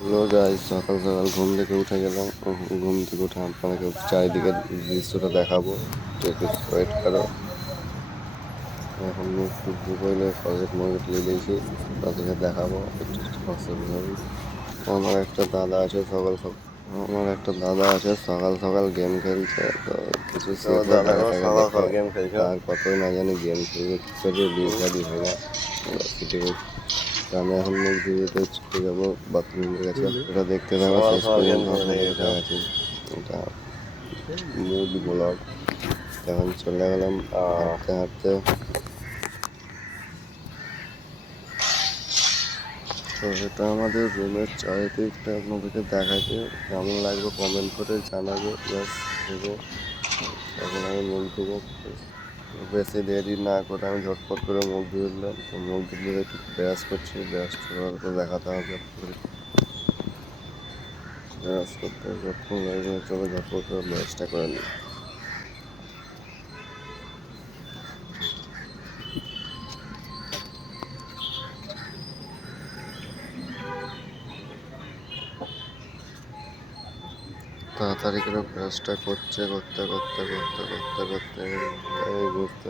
Hello guys, সকাল সকাল ঘুম থেকে উঠে গেলাম। ঘুম থেকে উঠে আপনাকে চারিদিকে দৃশ্যটা দেখাবো, একটু ওয়েট করো। এখন মুখ টুক ধুবইলে ফলের মুখ লিয়েছি, তাদেরকে দেখাবো একটু ভাবি। আমার একটা দাদা আছে সকাল সকাল গেম খেলছে, তো কিছু সেফে দাদাটাকে দেখে আর কতই না জানি গেম খেলবে, কি করবে বিয়ে শাদী হয় না সেটাই। তো আমি এখন মুখ ধুয়ে তো চলে যাবো বাথরুমের কাছে, এটা দেখতে থাকো শেষ পর্যন্ত। আপনাদের দেখাচ্ছি, এটা মুড ব্লগ। এখন চলে গেলাম হাঁটতে হাঁটতে। তো এটা আমাদের রুমের চারিদিকটা আপনাদেরকে দেখাচ্ছি, কেমন লাগবে কমেন্ট করে জানাবে। ব্যাস দেবো। এখন আমি মুখ ধুবো, বেশি দেরি না করে আমি ঝটপট করে মুখ ধুয়ে দিলাম। তো মুখ ধুয়ে একটু ব্রাশ করছি, ব্রাশ করার পর দেখাতে হবে আপনাদের। ব্রাশ করতে যতক্ষণ লাগবে চলো ঝটপট করে ব্রাশটা করে নিই। তাড়াতাড়ি করে ব্রাশটা করতে করতে এই বুঝতে